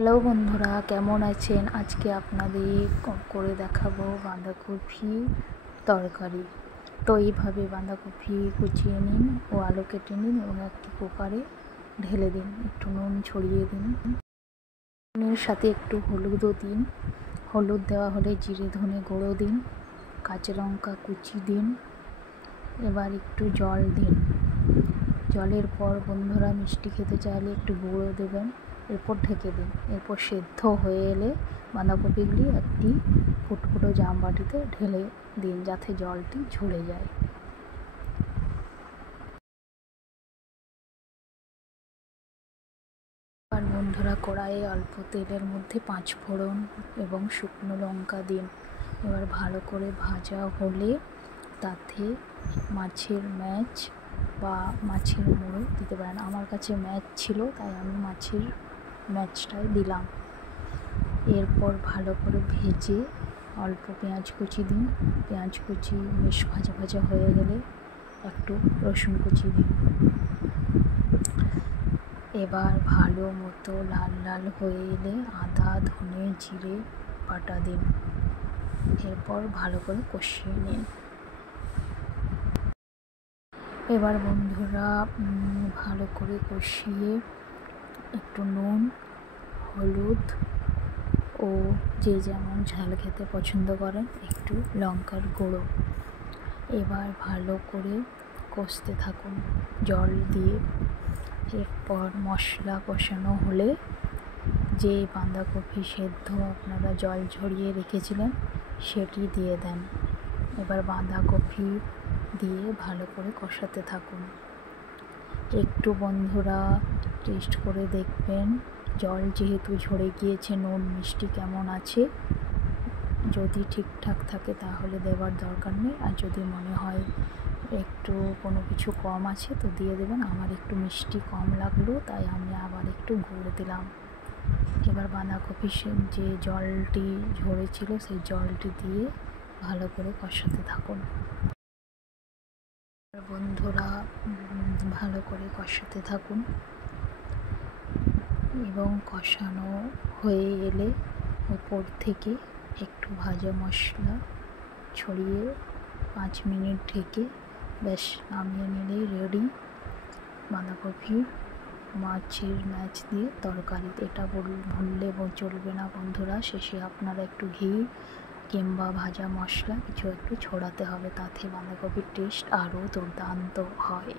Hello বন্ধুরা, কেমন আছেন? আজকে আপনাদের করে দেখাবো বাঁধাকপি তরকারি। তো এইভাবে বাঁধাকপি কুচিয়ে নিন ও আলু কেটে নিন এবং একটি কুকারে ঢেলে দিন, একটু নুন ছড়িয়ে দিন, নুনের সাথে একটু হলুদও দিন। হলুদ দেওয়া হলে জিরে ধনে গুঁড়ো দিন, কাঁচা লঙ্কা কুচি দিন, এবার একটু জল দিন। জলের পর বন্ধুরা মিষ্টি খেতে চাইলে একটু গুঁড়ো দেবেন, এরপর ঢেকে দিন। এরপর সেদ্ধ হয়ে এলে বাঁধাকপিগুলি একটি ফুটফুটো জাম বাটিতে ঢেলে দিন যাতে জলটি ঝরে যায়। আর বন্ধুরা কড়াইয়ে অল্প তেলের মধ্যে 5 ফোড়ন এবং শুকনো লঙ্কা দিন। এবার ভালো করে ভাজা হলে তাতে মাছের ম্যাচ বা মাছের মুড়ো দিতে পারেন। আমার কাছে ম্যাচ ছিল তাই আমি মাছের ম্যাচটাই দিলাম। এরপর ভালো করে ভেজে অল্প পেঁয়াজ কুচি দিন। পেঁয়াজ কুচি বেশ ভাজা ভাজা হয়ে গেলে একটু রসুন কুচি দিন। এবার ভালো মতো লাল লাল হয়ে এলে আদা ধনে জিরে বাটা দিন। এরপর ভালো করে কষিয়ে নিন। এবার বন্ধুরা ভালো করে কষিয়ে একটু নুন হলুদ ও যে যেমন ঝাল খেতে পছন্দ করেন একটু লঙ্কার গুঁড়ো এবার ভালো করে কষতে থাকুন জল দিয়ে। এরপর মশলা কষানো হলে যে বাঁধাকপি সেদ্ধ আপনারা জল ঝরিয়ে রেখেছিলেন সেটি দিয়ে দেন। এবার বাঁধাকপি দিয়ে ভালো করে কষাতে থাকুন। একটু বন্ধুরা টেস্ট করে দেখবেন, জল যেহেতু ঝরে গিয়েছে নুন মিষ্টি কেমন আছে। যদি ঠিকঠাক থাকে তাহলে দেওয়ার দরকার নেই, আর যদি মনে হয় একটু কোনো কিছু কম আছে তো দিয়ে দেবেন। আমার একটু মিষ্টি কম লাগলো তাই আমি আবার একটু গুঁড়ো দিলাম। এবার বাঁধাকপির যে জলটি ঝরেছিল সেই জলটি দিয়ে ভালো করে কষাতে থাকুন। বন্ধুরা ভালো করে কষাতে থাকুন এবং কষানো হয়ে এলে উপর থেকে একটু ভাজা মশলা ছড়িয়ে 5 মিনিট ঢেকে ব্যাস নামিয়ে নিলেই রেডি বাঁধাকপি মাছের ম্যাচ দিয়ে তরকারি। এটা ভুললে চলবে না বন্ধুরা, শেষে আপনারা একটু ঘি কিংবা ভাজা মশলা কিছু একটু ছড়াতে হবে, তাতে বাঁধাকপির টেস্ট আরও দুর্দান্ত হয়।